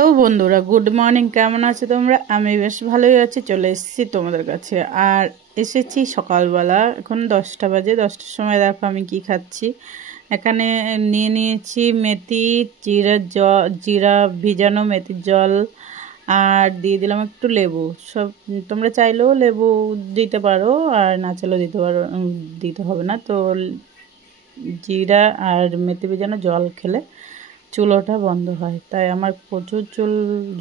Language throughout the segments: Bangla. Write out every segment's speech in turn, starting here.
তো বন্ধুরা, গুড মর্নিং। কেমন আছো তোমরা? আমি বেশ ভালোই আছি। চলে এসেছি তোমাদের কাছে। আর এসেছি সকালবেলা, এখন 10টা বাজে। 10টার সময় দেখো আমি কি খাচ্ছি। এখানে নিয়ে নিয়েছি মেথি, জিরা ভিজানো মেথির জল, আর দিয়ে দিলাম একটু লেবু। সব তোমরা চাইলেও লেবু দিতে পারো, আর না চাইলেও দিতে পারো, দিতে হবে না। তো জিরা আর মেথি ভিজানো জল খেলে চুল ওঠা বন্ধ হয়। তাই আমার প্রচুর চুল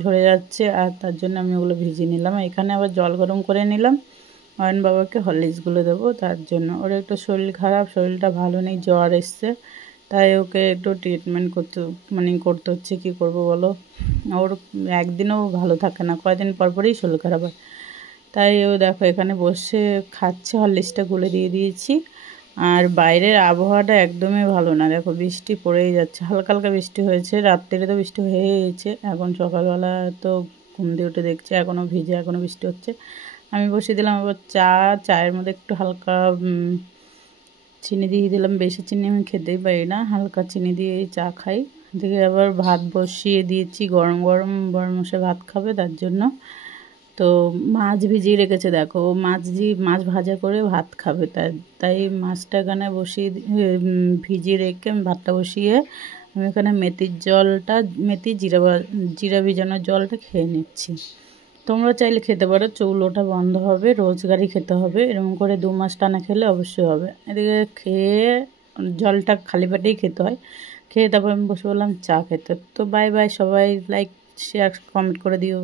ঝরে যাচ্ছে, আর তার জন্য আমি ওগুলো ভিজিয়ে নিলাম। এখানে আবার জল গরম করে নিলাম। অয়ন বাবাকে হরলিক্সগুলো দেবো, তার জন্য। ওর একটু শরীর খারাপ, শরীরটা ভালো নেই, জ্বর এসছে। তাই ওকে একটু ট্রিটমেন্ট করতে হচ্ছে। কী করবো বলো? ওর একদিনও ভালো থাকে না, কয়দিন পর পরই শরীর খারাপ হয়। তাই ও দেখো এখানে বসে খাচ্ছে, হরলিক্সটা গুলে দিয়ে দিয়েছি। আর বাইরের আবহাওয়াটা একদমই ভালো না, দেখো বৃষ্টি পড়েই যাচ্ছে। হালকা হালকা বৃষ্টি হয়েছে, রাত্রিরে তো বৃষ্টি হয়ে গেছে। এখন সকালবেলা তো ঘুম দিয়ে উঠে দেখছি এখনও ভিজে, এখনও বৃষ্টি হচ্ছে। আমি বসিয়ে দিলাম আবার চায়ের মধ্যে একটু হালকা চিনি দিয়ে দিলাম। বেশি চিনি আমি খেতেই পারি না, হালকা চিনি দিয়ে চা খাই। এদিকে আবার ভাত বসিয়ে দিয়েছি, গরম গরম বড় মশাই ভাত খাবে, তার জন্য। তো মাছ ভিজিয়ে রেখেছে, দেখো মাছ ভাজা করে ভাত খাবে। তাই মাছটা এখানে ভিজিয়ে রেখে আমি ভাতটা বসিয়ে আমি এখানে মেথি জিরা ভিজানোর জলটা খেয়ে নিচ্ছি। তোমরা চাইলে খেতে পারো, চুল ওঠা বন্ধ হবে। রোজগারই খেতে হবে, এরকম করে 2 মাস টানা খেলে অবশ্যই হবে। এদিকে খেয়ে, জলটা খালি পেটেই খেতে হয়। খেয়ে তারপর আমি বসে বললাম চা খেতে। তো বাই বাই সবাই, লাইক শেয়ার কমেন্ট করে দিও।